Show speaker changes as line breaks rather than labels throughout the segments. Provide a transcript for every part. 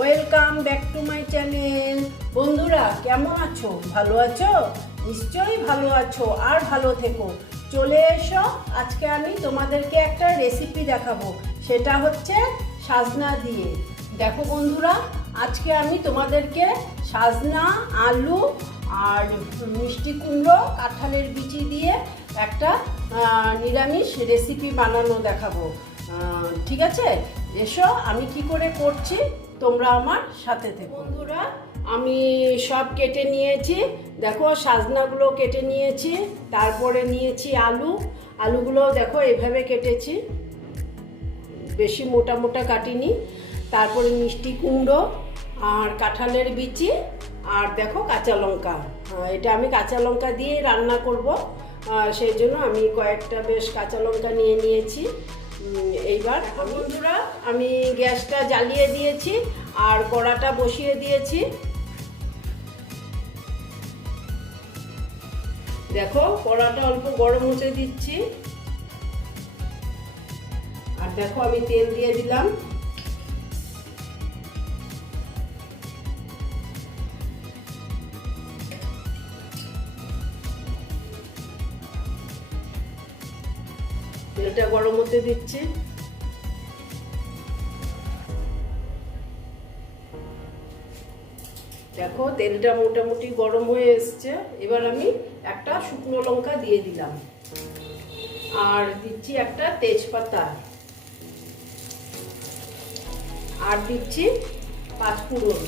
Welcome back to my channel বন্ধুরা, কেমন আছো? ভালো আছো? নিশ্চয়ই ভালো আছো আর ভালো থেকো। চলে এসো, আজকে আমি তোমাদেরকে একটা রেসিপি দেখাবো। সেটা হচ্ছে সাজনা দিয়ে। দেখো বন্ধুরা, আজকে আমি তোমাদেরকে সাজনা, আলু আর মিষ্টি কুমড়ো, কাঁঠালের বিচি দিয়ে একটা নিরামিষ রেসিপি বানানো দেখাবো। ঠিক আছে? এসো, আমি কি করে করছি? তোমরা আমার সাথে থেকো। বন্ধুরা, আমি সব কেটে নিয়েছি। দেখো, সাজনাগুলো কেটে নিয়েছি, তারপরে নিয়েছি আলু। আলুগুলো দেখো, এভাবে কেটেছি। বেশি মোটা মোটা কাটিনি। তারপরে মিষ্টি কুমড়ো আর কাঁঠালের বিচি আর দেখো, কাঁচা লঙ্কা। এটা আমি কাঁচা লঙ্কা দিয়ে রান্না করব। সেই জন্য আমি কয়েকটা বেশ কাঁচা লঙ্কা নিয়ে নিয়েছি। এইবার বন্ধুরা, আমি গ্যাসটা জ্বালিয়ে দিয়েছি আর কড়াটা বসিয়ে দিয়েছি। দেখো, কড়াটা অল্প গরম হতে দিচ্ছি। আর দেখো, আমি তেল দিয়ে দিলাম। তেলটা গরম হতে দিচ্ছি। দেখো, তেলটা মোটামুটি গরম হয়ে এসছে। এবার আমি একটা শুকনো লঙ্কা দিয়ে দিলাম। আর দিচ্ছি একটা তেজপাতা। আর দিচ্ছি পাঁচফোড়ন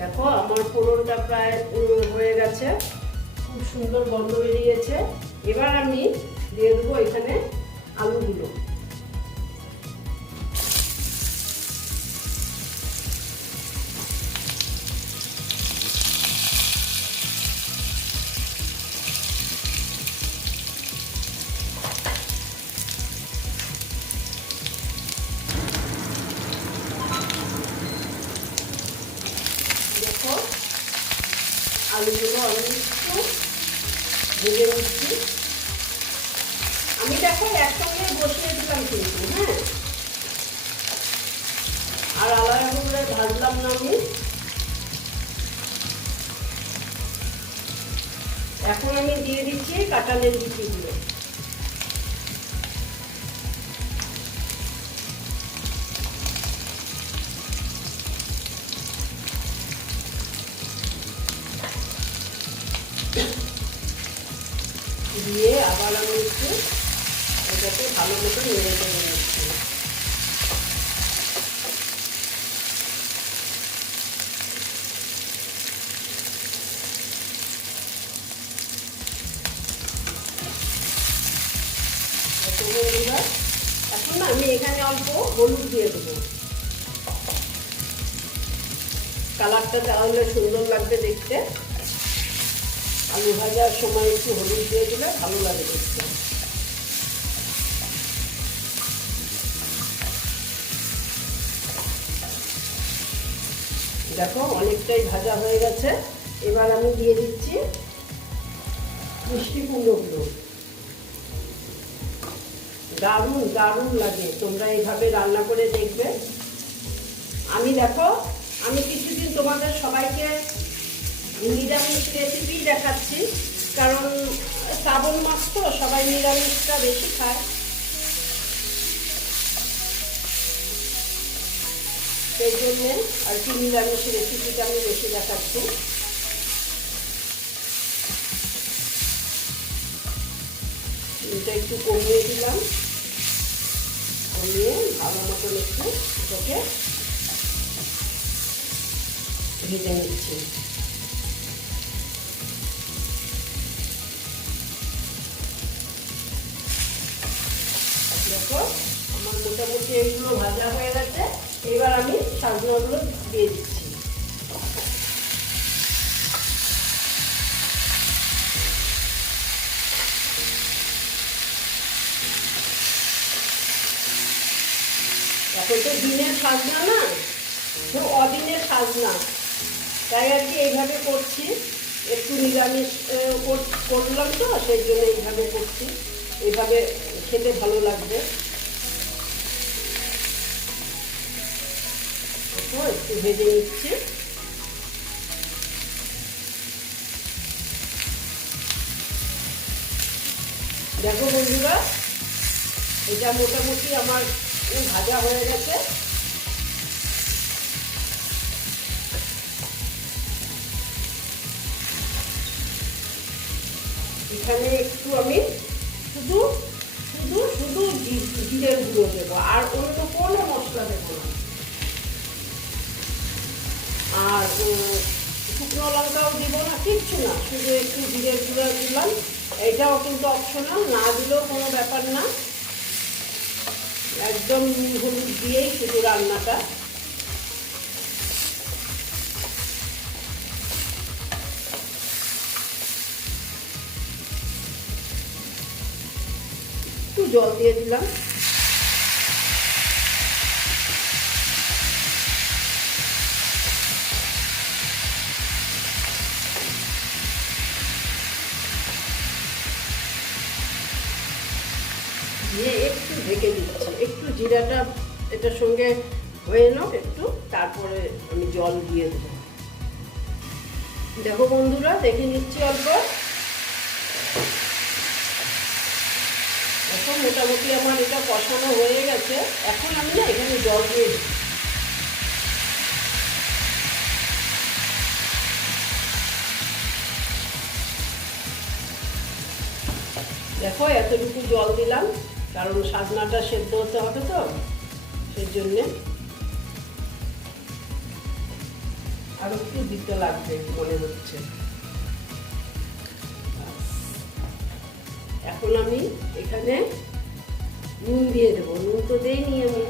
দেখো, আমার ফোড়নটা প্রায় হয়ে গেছে। খুব সুন্দর গন্ধ বেরিয়েছে। এবার আমি দিয়ে দেবো এখানে আলুগুলো। এখন আমি দিয়ে দিচ্ছি কাঁঠালের বিচিগুলো দিয়ে আবার আমি একটু এটাকে ভালো মতো নেড়ে চেড়ে নিচ্ছি এত এখন না আমি এখানে অল্প হলুদ দিয়ে দেবো। কালারটা তাহলে সুন্দর লাগবে দেখতে। আলু ভাজার সময় একটু হলুদ দিয়ে দিলে ভালো লাগে দেখতে। দেখো, অনেকটাই ভাজা হয়ে গেছে। এবার আমি দিয়ে দিচ্ছি মিষ্টি কুমড়োগুলো। দারুণ দারুণ লাগে। তোমরা এইভাবে রান্না করে দেখবে। আমি দেখো, আমি কিছুদিন তোমাদের সবাইকে নিরামিষ রেসিপি দেখাচ্ছি, কারণ শ্রাবণ মাস তো, সবাই নিরামিষটা বেশি খায়। সেই জন্যে আর কি নিরামিষ রেসিপিটা আমি বেশি দেখাচ্ছি। এটা একটু কমিয়ে দিলাম। কমিয়ে ভালো মতন একটু এটাকে ভেজে নিচ্ছি। দেখো, আমার মোটামুটি এইগুলো ভাজা হয়ে গেছে। এবার আমি সাজনাগুলো দিয়ে দিচ্ছি। তো দিনের সাজনা না? তো অদিনে সাজনা। তাই আর কি এইভাবে করছি। একটু নিরামিষ কর- করলাম তো, সেই জন্য এইভাবে করছি। এইভাবে খেতে ভালো লাগবে। একটু ভেজে নিচ্ছি। দেখো বন্ধুরা, এটা মোটামুটি আমার ভাজা হয়ে গেছে। এখানে একটু আমি শুধু শুধু শুধু জিরের গুঁড়ো দেবো, আর অন্য কোনো মশলা দেবো না। আর শুকনো লঙ্কাও দিব না, কিচ্ছু না, শুধু একটু জিরের গুঁড়ো দিলাম। এটাও কিন্তু অপশনাল না দিলেও কোনো ব্যাপার না। একদম হলুদ দিয়েই শুধু রান্নাটা। একটু জল দিয়ে দিলাম। দিয়ে একটু ঢেকে দিচ্ছি। একটু জিরাটা এটার সঙ্গে হয়ে নাও একটু তারপরে আমি জল দিয়ে দেবো। দেখো বন্ধুরা, দেখে নিচ্ছি অল্প এখন মোটামুটি আমার এটা কষানো হয়ে গেছে। এখন আমি না এখানে জল দিয়ে দেখো, এতটুকু জল দিলাম। কারণ সাজনাটা সেদ্ধ হতে হবে তো সেই জন্যে আর একটু দিতে লাগবে, মনে হচ্ছে। এখন আমি এখানে নুন দিয়ে দেবো। নুন তো দেইনি আমি।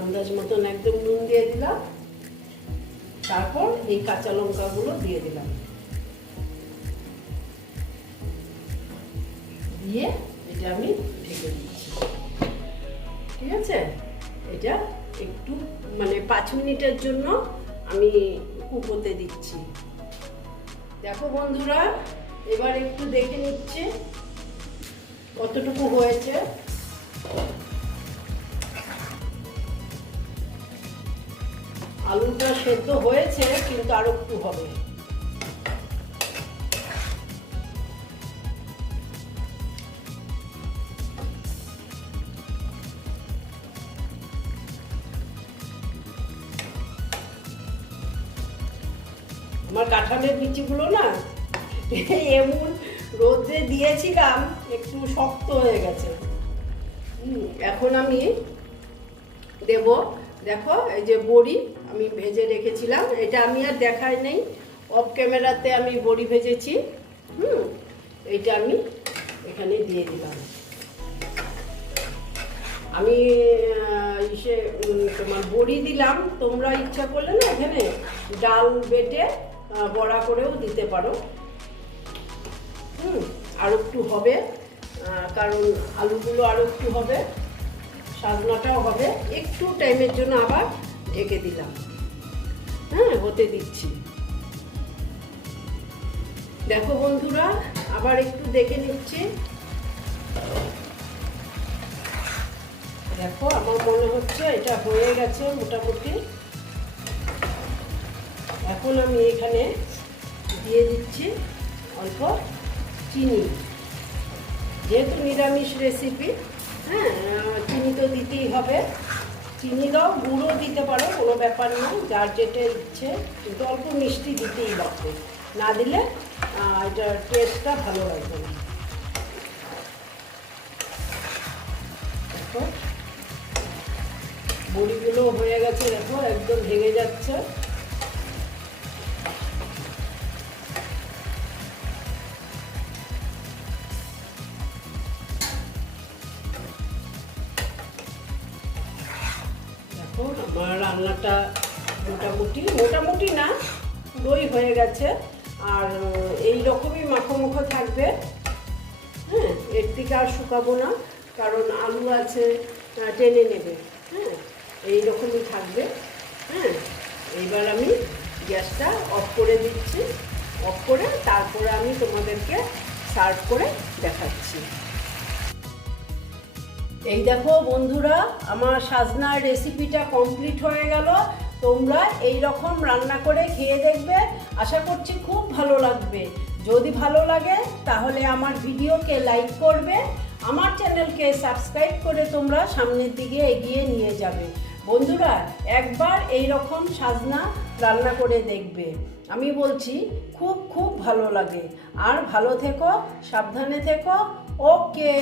আন্দাজ মতন একদম নুন দিয়ে দিলাম। তারপর এই কাঁচা লঙ্কাগুলো দিয়ে দিলাম। দিয়ে এটা আমি ঢেকে দিচ্ছি। ঠিক আছে? এটা একটু মানে পাঁচ মিনিটের জন্য আমি কুকোতে দিচ্ছি। দেখো বন্ধুরা, এবার একটু দেখে নিচ্ছে কতটুকু হয়েছে। আলুটা সেদ্ধ হয়েছে, কিন্তু আরও একটু হবে। আমার কাঁঠালের বিচিগুলো না, এমন রোদ্রে দিয়েছিলাম, একটু শক্ত হয়ে গেছে। এখন আমি দেব, দেখো, এই যে বড়ি আমি ভেজে রেখেছিলাম, এটা আমি আর দেখাই নেই অফ ক্যামেরাতে আমি বড়ি ভেজেছি, হুম, এইটা আমি এখানে দিয়ে দিলাম। আমি ইসে তোমার বড়ি দিলাম, তোমরা ইচ্ছা করলে না এখানে ডাল বেটে বড়া করেও দিতে পারো। হুম, আর একটু হবে কারণ আলুগুলো আরও একটু হবে, সাজনাটাও হবে। একটু টাইমের জন্য আবার ঢেকে দিলাম। হ্যাঁ হতে দিচ্ছি। দেখো বন্ধুরা, আবার একটু দেখে নিচ্ছি। দেখো, আমার মনে হচ্ছে এটা হয়ে গেছে মোটামুটি। এখন আমি এখানে দিয়ে দিচ্ছি অল্প চিনি। যেহেতু নিরামিষ রেসিপি হ্যাঁ চিনি তো দিতেই হবে। চিনি দাও, গুঁড়ো দিতে পারো, কোনো ব্যাপার না, যার যেটা ইচ্ছে। কিন্তু অল্প মিষ্টি দিতেই লাগবে না দিলে এটা টেস্টটা ভালো লাগবে না। বড়িগুলো হয়ে গেছে, দেখো, একদম ভেঙে যাচ্ছে। দেখো আমার রান্নাটা মোটামুটি মোটামুটি না পুরোই হয়ে গেছে। আর এই রকমই মুখো থাকবে। হ্যাঁ এর থেকে আর শুকাবো না, কারণ আলু আছে টেনে নেবে। হ্যাঁ এই রকমই থাকবে। হ্যাঁ এইবার আমি গ্যাসটা অফ করে দিচ্ছি। অফ করে তারপরে আমি তোমাদেরকে সার্ভ করে দেখাচ্ছি। এই দেখো বন্ধুরা, আমার সাজনার রেসিপিটা কমপ্লিট হয়ে গেল। তোমরা এই রকম রান্না করে খেয়ে দেখবে। আশা করছি খুব ভালো লাগবে। যদি ভালো লাগে, তাহলে আমার ভিডিওকে লাইক করবে। আমার চ্যানেলকে সাবস্ক্রাইব করে তোমরা সামনের দিকে এগিয়ে নিয়ে যাবে। বন্ধুরা, একবার এই রকম সাজনা রান্না করে দেখবে। আমি বলছি, খুব খুব ভালো লাগে। আর ভালো থেকো, সাবধানে থেকো। ওকে